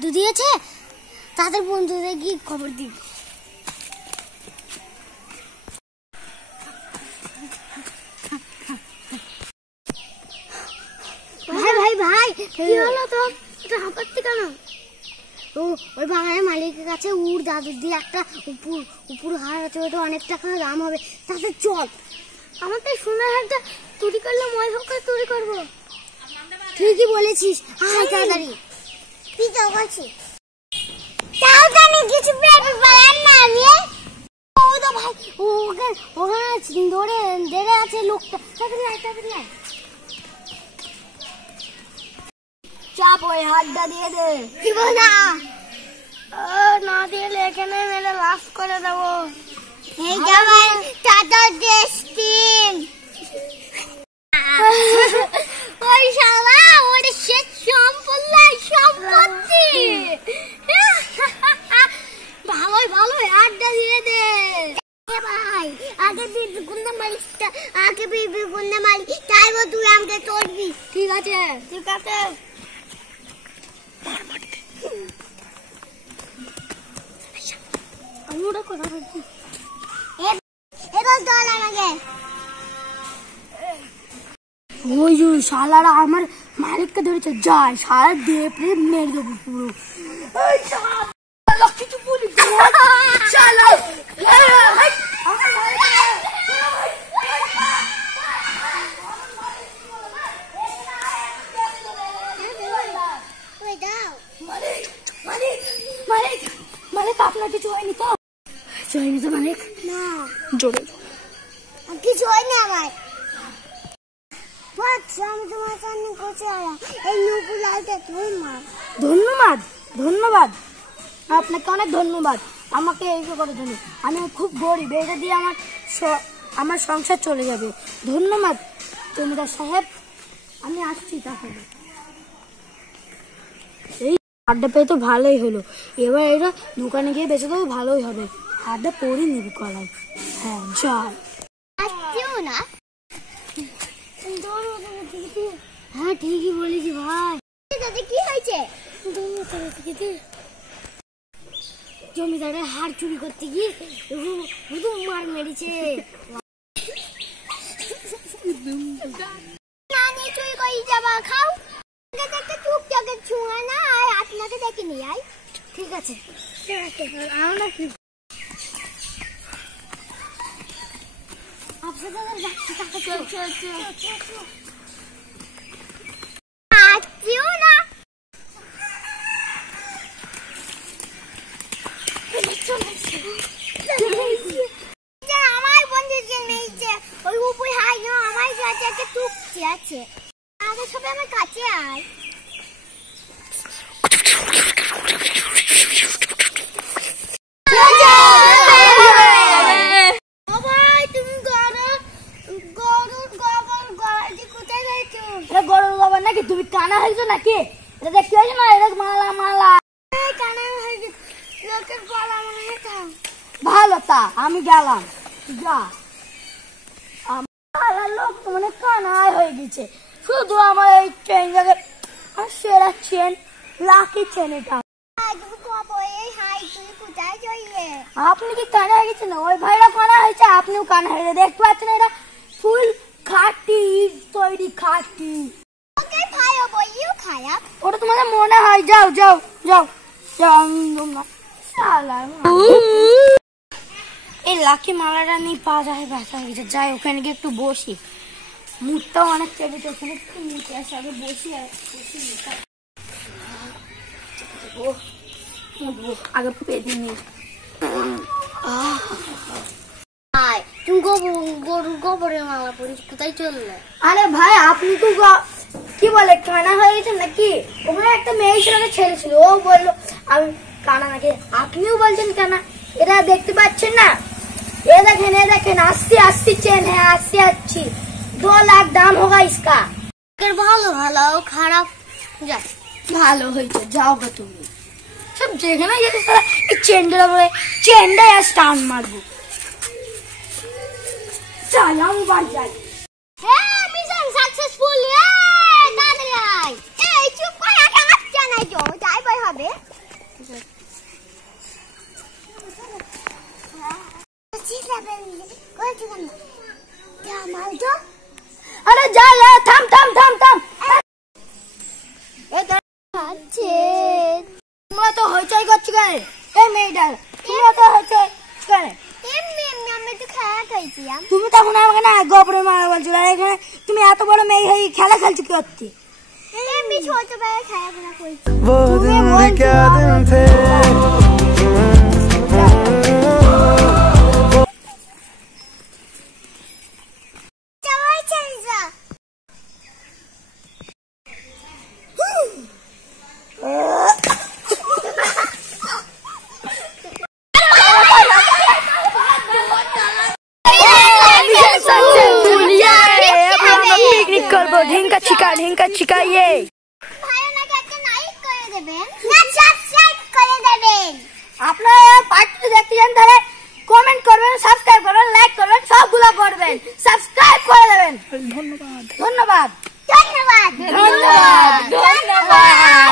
জাদু দিয়েছে, তাদের বন্ধুদের গিয়ে খবর দিই। ভাই ভাই ভাই, কি হলো তো? এটা হাঁপাচ্ছে কেন? ওই বাগানের মালিকের কাছে উড় দাদু দিয়ে একটা উপর হার আছে, ওটা অনেক টাকা দাম হবে, তাতে চল। আমার তো সোনার হারটা চুরি করলে ময় হোক চুরি করবো। ঠিকই বলেছিস, আয় তাড়াতাড়ি। কি করছিস? তাড়াতাড়ি কিছু পেপে পালান না রে। ও তো ভাই ওখানে ধরে আছে লোকটা, তাড়াতাড়ি আয় তাড়াতাড়ি আয়। চাপ ওই হাতটা দিয়ে দে। দিব না, না দিলে এখানে মেরে লাশ করে দেবো। এই জামাই টাটা ডেস্টিন। ওই শালা ওরে শেষ সম্পত্তি। ভালোই ভালোই আড্ডা দিয়ে দে ভাই। আগে বিবি গুন্ডা মালিকটা, আগে বিবি গুন্ডা মালিক, তাইবো তুই আমাকে চলবি। ঠিক আছে ঠিক আছে। ওই শালারা আমার মালিককে ধরেছে, যায় সারা দিয়ে মেরে দেবো পুরো। কিছু বলি মালিক আপনার কিছু হয়নি তো? হয়নি তো মালিক? না জোরে কিছু হয়নি আমার। আমি তোমার সামনে করছি, এই নুপুলালটা ধন্যবাদ ধন্যবাদ ধন্যবাদ আপনাকে অনেক ধন্যবাদ আমাকে এই করে জন্য। আমি খুব গরিব, এটা দিয়ে আমার সংসার চলে যাবে। ধন্যবাদ জমিদার সাহেব, আমি আসছি তাহলে। এই আড্ডা পেয়ে তো ভালোই হলো, এবার এটা দোকানে গিয়ে বেঁচে দেবো, ভালোই হবে। আড্ডা পরে নিবি কলাই। হ্যাঁ চল। আসছিও না? হ্যাঁ ঠিকই বলেছি ভাই। কি হয়েছে? জমিদারের হার চুরি করতে গিয়ে মার মেরেছে। চুরি করে যাবা খাও, টুকটাকে ছুঁয়া না, আপনাকে দেখে নিয়ে আয়। ঠিক আছে আপনাদের যাচ্ছি, টাকা চল চল চল চল। আসছিও না? আমার বন্ধুকে নিয়েছে, ওই উপরে হাই আমার কাছে একটা টুকছি আছে, আগে সবাই আমার কাছে আয়। গরুর গোবর নাকি? তুমি কানা হয়েছো নাকি? এটা দেখতে হয়েছে না? এটা মালা মালা কানা হয়ে গেছে, লোকের গলা মনে হতো ভালো। তা আমি গেলাম, যা আমার লোক তো মানে কানায় হয়ে গেছে। শুধু আমার এই চেন জায়গায় সেরা চেন, লাকি চেন। এটা আপনি কি কানা হয়ে গেছেন? ওই ভাইরা কানা হয়েছে, আপনিও কানা হয়ে দেখতে পাচ্ছেন। এটা ফুল খাটি তৈরি, খাটি। ওটা তোমাদের মনে হয়? যাও যাও যাও যাও। এই লাকি মালাটা নিয়ে পা যায় ব্যথা হয়ে গেছে, যাই ওখানে গিয়ে একটু বসি। মুখটাও অনেক চেপেছে, ওখানে একটু নিচে আসে, আগে বসি আগে পেদি নিয়ে। তুমি গরুর গোবরের মালা পরিস, কোথায় চললে? আরে ভাই আপনি তো কি বলে কানা হয়ে গেছেন নাকি? ওখানে একটা মেয়ে ছিল, ছেলে ছিল, ও বললো আমি কানা নাকি। আপনিও বলছেন কানা, এটা দেখতে পাচ্ছেন না? এ দেখেন আসছি আসছি চেন। হ্যাঁ আসছি আসছি, 2 লাখ দাম হোগা ইসকা। ভালো ভালো খারাপ যাক, ভালো হয়েছে, যাও গা তুমি। সব যেখানে চেনটা বলে চেনটাই আর টান মারবো। চল আমি বাড়ি যাই। হ্যাঁ মিশন সাকসেসফুল। এই চুপ করে আগে আসছে না, যাই হবে। अरे जा यार, থাম থাম থাম থাম। তোমরা তো হইচই করছো কেন? এই মেয়েটার তোমরা তো হইচই কেন? আমি তো খেলা খেলছিলাম। তুমি তখন আমাকে না গোবরে মারা বলছো, আর এখানে তুমি এত বড় মেয়ে হয়ে খেলা খেলছো কি করতে? আমি ছোটবেলায় খেলাধুলা করছি। वो दिन क्या दिन थे। ढेंका छिका ये আপনারা পার্টটি দেখতে চান তাহলে কমেন্ট করবেন, সাবস্ক্রাইব করবেন, লাইক করবেন, সবগুলো করবেন, সাবস্ক্রাইব করে দেবেন। ধন্যবাদ ধন্যবাদ ধন্যবাদ ধন্যবাদ ধন্যবাদ।